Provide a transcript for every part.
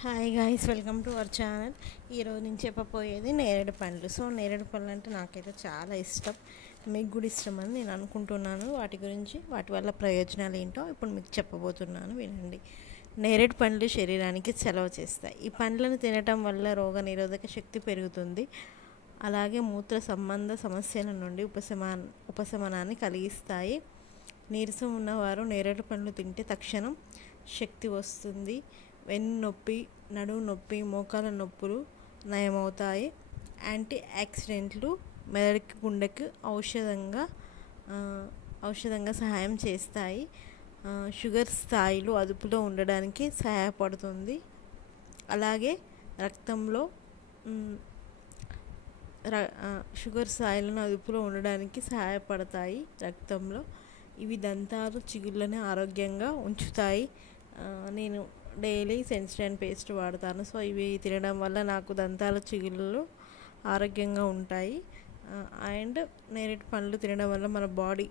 Hi guys, welcome to our channel. ఈరోజు నేను చెప్పబోయేది నేరేడు పండ్లు. సో నేరేడు పండ్లు అంటే నాకైతే చాలా ఇష్టం, మీకు కూడా ఇష్టమని నేను అనుకుంటున్నాను. వాటి గురించి, వాటి వల్ల ప్రయోజనాలు ఏంటో ఇప్పుడు మీకు చెప్పబోతున్నాను, వినండి. నేరేడు పండ్లు శరీరానికి చలవ చేస్తాయి. ఈ పండ్లను తినటం వల్ల రోగ నిరోధక శక్తి పెరుగుతుంది, అలాగే మూత్ర సంబంధ సమస్యల నుండి ఉపశమనాన్ని కలిగిస్తాయి. నీరసం ఉన్నవారు నేరేడు పండ్లు తింటే తక్షణం శక్తి వస్తుంది. వెన్ను నొప్పి, నడుము నొప్పి, మోకాల నొప్పులు నయమవుతాయి. యాంటీ ఆక్సిడెంట్లు మెదడుకి, గుండెకి ఔషధంగా సహాయం చేస్తాయి. షుగర్ స్థాయిలు అదుపులో ఉండడానికి సహాయపడుతుంది. అలాగే రక్తంలో షుగర్ స్థాయిలను అదుపులో ఉండడానికి సహాయపడతాయి. రక్తంలో ఇవి దంతాలు, చిగుళ్ళని ఆరోగ్యంగా ఉంచుతాయి. నేను డైలీ సెన్సిటైన్ పేస్ట్ వాడతాను. సో ఇవి తినడం వల్ల నాకు దంతాల, చిగుళ్ళు ఆరోగ్యంగా ఉంటాయి. అండ్ నేరేడు పండ్లు తినడం వల్ల మన బాడీ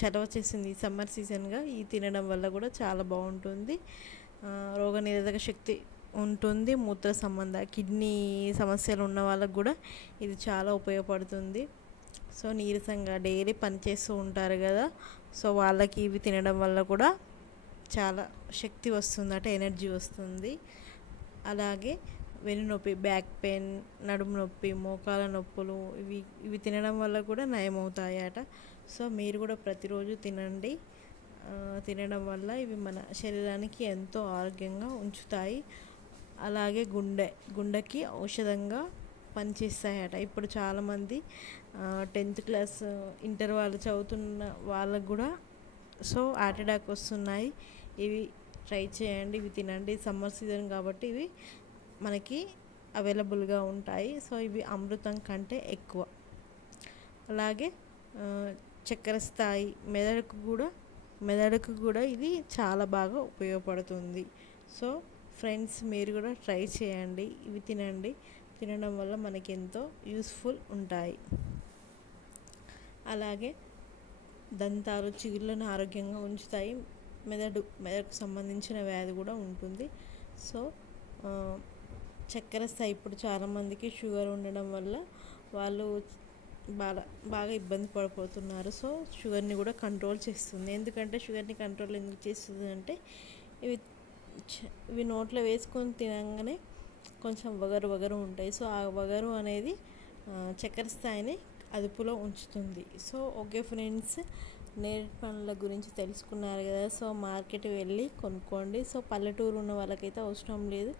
చలవ చేసింది. సమ్మర్ సీజన్గా ఈ తినడం వల్ల కూడా చాలా బాగుంటుంది. రోగనిరోధక శక్తి ఉంటుంది. మూత్ర సంబంధ, కిడ్నీ సమస్యలు ఉన్న వాళ్ళకు కూడా ఇది చాలా ఉపయోగపడుతుంది. సో నీరసంగా డైలీ పనిచేస్తూ ఉంటారు కదా, సో వాళ్ళకి ఇవి తినడం వల్ల కూడా చాలా శక్తి వస్తుందట, ఎనర్జీ వస్తుంది. అలాగే వెన్నునొప్పి, బ్యాక్ పెయిన్, నడుము నొప్పి, మోకాల నొప్పులు ఇవి తినడం వల్ల కూడా నయమవుతాయట. సో మీరు కూడా ప్రతిరోజు తినండి. తినడం వల్ల ఇవి మన శరీరానికి ఎంతో ఆరోగ్యంగా ఉంచుతాయి. అలాగే గుండెకి ఔషధంగా పనిచేస్తాయట. ఇప్పుడు చాలామంది 10th క్లాస్, ఇంటర్ వాళ్ళు చదువుతున్న వాళ్ళకు కూడా సో హార్ట్ అటాక్ వస్తున్నాయి. ఇవి ట్రై చేయండి, ఇవి తినండి. సమ్మర్ సీజన్ కాబట్టి ఇవి మనకి అవైలబుల్గా ఉంటాయి. సో ఇవి అమృతం కంటే ఎక్కువ. అలాగే చక్కెర స్థాయి, మెదడుకు కూడా ఇది చాలా బాగా ఉపయోగపడుతుంది. సో ఫ్రెండ్స్, మీరు కూడా ట్రై చేయండి, ఇవి తినండి. తినడం వల్ల మనకి ఎంతో యూస్ఫుల్ ఉంటాయి. అలాగే దంతాలు, చిగుళ్ళను ఆరోగ్యంగా ఉంచుతాయి. మెదడుకు సంబంధించిన వ్యాధి కూడా ఉంటుంది. సో చక్కెర స్థాయి, ఇప్పుడు చాలామందికి షుగర్ ఉండడం వల్ల వాళ్ళు బాగా ఇబ్బంది పడిపోతున్నారు. సో షుగర్ని కూడా కంట్రోల్ చేస్తుంది. ఎందుకంటే షుగర్ని కంట్రోల్ ఎందుకు చేస్తుంది అంటే ఇవి నోట్లో వేసుకొని తినగానే కొంచెం వగరు ఉంటాయి. సో ఆ వగరు అనేది చక్కెర స్థాయిని అదుపులో ఉంచుతుంది. సో ఓకే ఫ్రెండ్స్, నేరేడు పండ్ల గురించి తెలుసుకున్నారు కదా. సో మార్కెట్ వెళ్ళి కొనుక్కోండి. సో పల్లెటూరు ఉన్న వాళ్ళకైతే అవసరం లేదు.